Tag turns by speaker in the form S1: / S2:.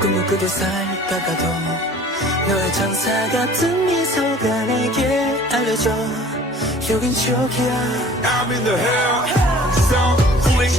S1: 꿈을 꾸고 살다가도 너의 천사 같은 미소가 내게 알려줘 여긴 지옥이야
S2: I'm in the hell zone. Feeling